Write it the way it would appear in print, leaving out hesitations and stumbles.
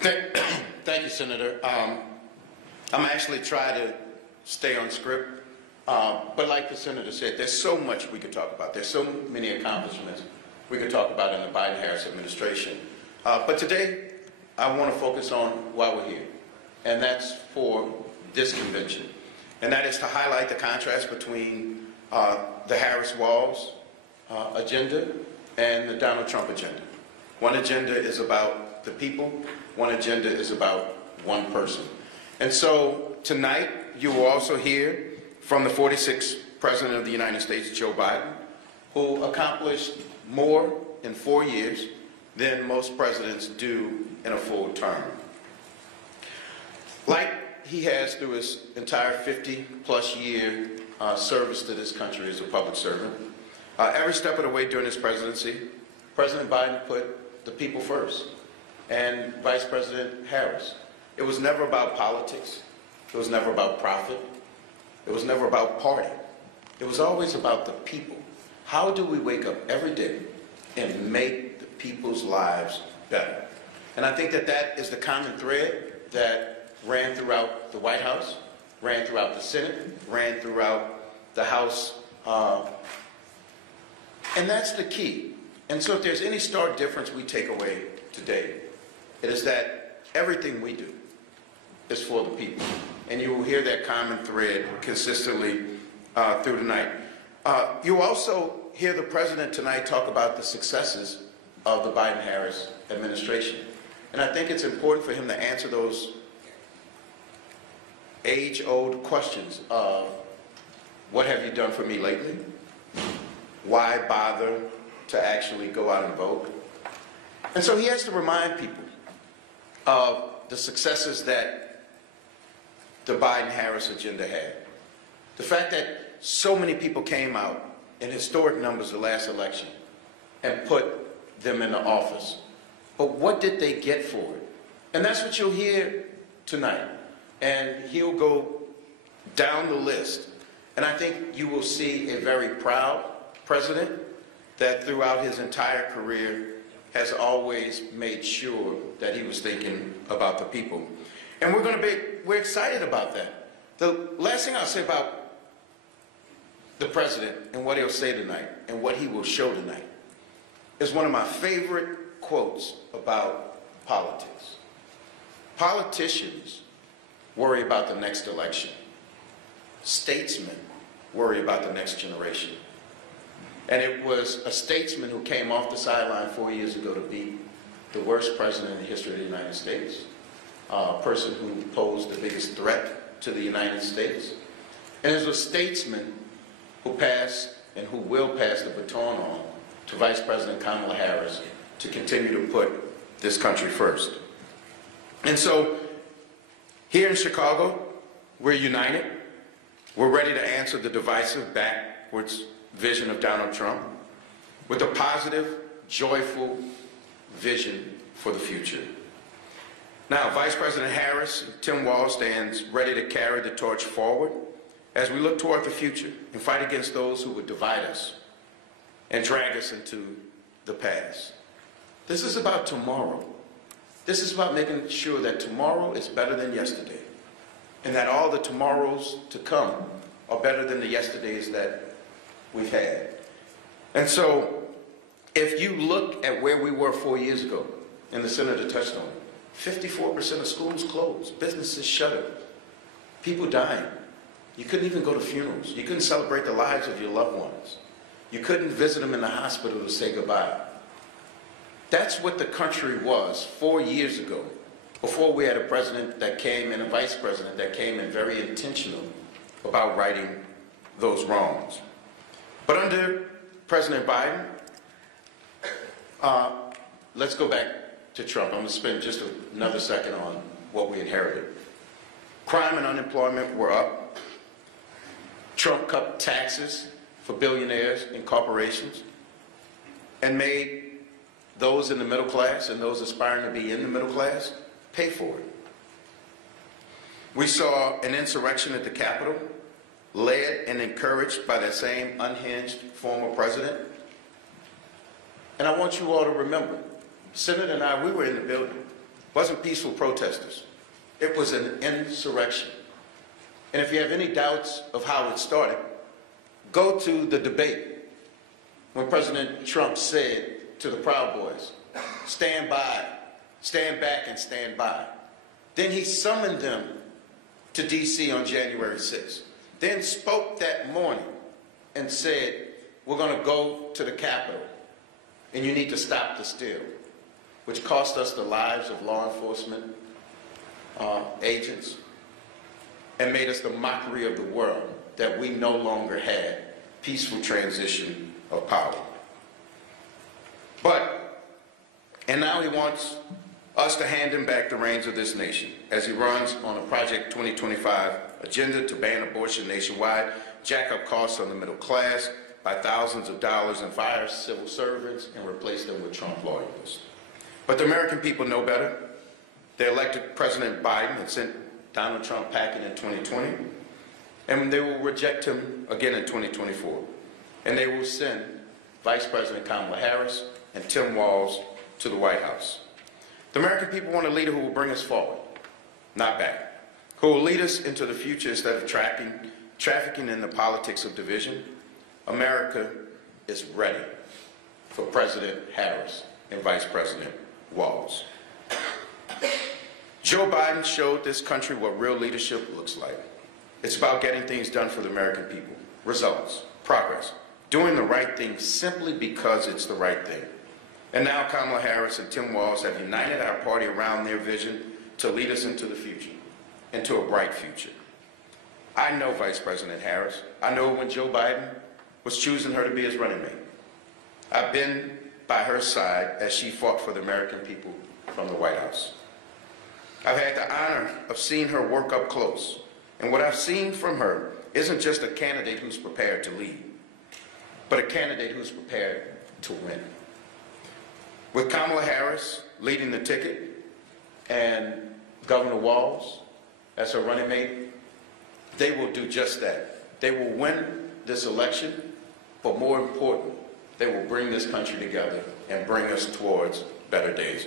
Thank you, Senator. I'm actually trying to stay on script, but like the Senator said, there's so much we could talk about. There's so many accomplishments we could talk about in the Biden-Harris administration. But today, I want to focus on why we're here, and that's for this convention. And that is to highlight the contrast between the Harris-Walz agenda and the Donald Trump agenda. One agenda is about the people, one agenda is about one person. And so tonight, you will also hear from the 46th President of the United States, Joe Biden, who accomplished more in 4 years than most presidents do in a full term. Like he has through his entire 50-plus year service to this country as a public servant, every step of the way during his presidency, President Biden put the people first, and Vice President Harris. It was never about politics. It was never about profit. It was never about party. It was always about the people. How do we wake up every day and make the people's lives better? And I think that that is the common thread that ran throughout the White House, ran throughout the Senate, ran throughout the House. And that's the key. And so if there's any stark difference we take away today, it is that everything we do is for the people. And you will hear that common thread consistently through the night. You'll also hear the President tonight talk about the successes of the Biden-Harris administration. And I think it's important for him to answer those age-old questions of, what have you done for me lately? Why bother to actually go out and vote? And so he has to remind people of the successes that the Biden-Harris agenda had. The fact that so many people came out in historic numbers the last election and put them in the office. But what did they get for it? And that's what you'll hear tonight. And he'll go down the list. And I think you will see a very proud president that throughout his entire career has always made sure that he was thinking about the people. And we're excited about that. The last thing I'll say about the president and what he'll say tonight and what he will show tonight is one of my favorite quotes about politics. Politicians worry about the next election. Statesmen worry about the next generation. And it was a statesman who came off the sideline 4 years ago to be the worst president in the history of the United States, a person who posed the biggest threat to the United States. And it was a statesman who passed and who will pass the baton on to Vice President Kamala Harris to continue to put this country first. And so here in Chicago, we're united. We're ready to answer the divisive backwards vision of Donald Trump with a positive, joyful vision for the future. Now, Vice President Harris, Tim Walz stands ready to carry the torch forward as we look toward the future and fight against those who would divide us and drag us into the past. This is about tomorrow. This is about making sure that tomorrow is better than yesterday and that all the tomorrows to come are better than the yesterdays that we've had. And so if you look at where we were 4 years ago, and the Senator touched on it, 54% of schools closed, businesses shuttered, people dying. You couldn't even go to funerals. You couldn't celebrate the lives of your loved ones. You couldn't visit them in the hospital to say goodbye. That's what the country was 4 years ago, before we had a president that came and a vice president that came in very intentional about righting those wrongs. But under President Biden, let's go back to Trump. I'm going to spend just another second on what we inherited. Crime and unemployment were up. Trump cut taxes for billionaires and corporations and made those in the middle class and those aspiring to be in the middle class pay for it. We saw an insurrection at the Capitol, led and encouraged by that same unhinged former president. And I want you all to remember, Senator and I, we were in the building. wasn't peaceful protesters. It was an insurrection. And if you have any doubts of how it started, go to the debate when President Trump said to the Proud Boys, stand by, stand back and stand by. Then he summoned them to D.C. on January 6th. Then spoke that morning and said, we're going to go to the Capitol and you need to stop the steal, which cost us the lives of law enforcement agents and made us the mockery of the world that we no longer had peaceful transition of power. And now he wants us to hand him back the reins of this nation as he runs on a Project 2025 agenda to ban abortion nationwide, jack up costs on the middle class, buy thousands of dollars and fire civil servants and replace them with Trump loyalists. But the American people know better. They elected President Biden and sent Donald Trump packing in 2020, and they will reject him again in 2024. And they will send Vice President Kamala Harris and Tim Walz to the White House. The American people want a leader who will bring us forward, not back, who will lead us into the future instead of trafficking in the politics of division. America is ready for President Harris and Vice President Walz. Joe Biden showed this country what real leadership looks like. It's about getting things done for the American people. Results, progress, doing the right thing simply because it's the right thing. And now Kamala Harris and Tim Walz have united our party around their vision to lead us into the future, into a bright future. I know Vice President Harris. I know when Joe Biden was choosing her to be his running mate. I've been by her side as she fought for the American people from the White House. I've had the honor of seeing her work up close. And what I've seen from her isn't just a candidate who's prepared to lead, but a candidate who's prepared to win. With Kamala Harris leading the ticket and Governor Walz as her running mate, they will do just that. They will win this election, but more important, they will bring this country together and bring us towards better days.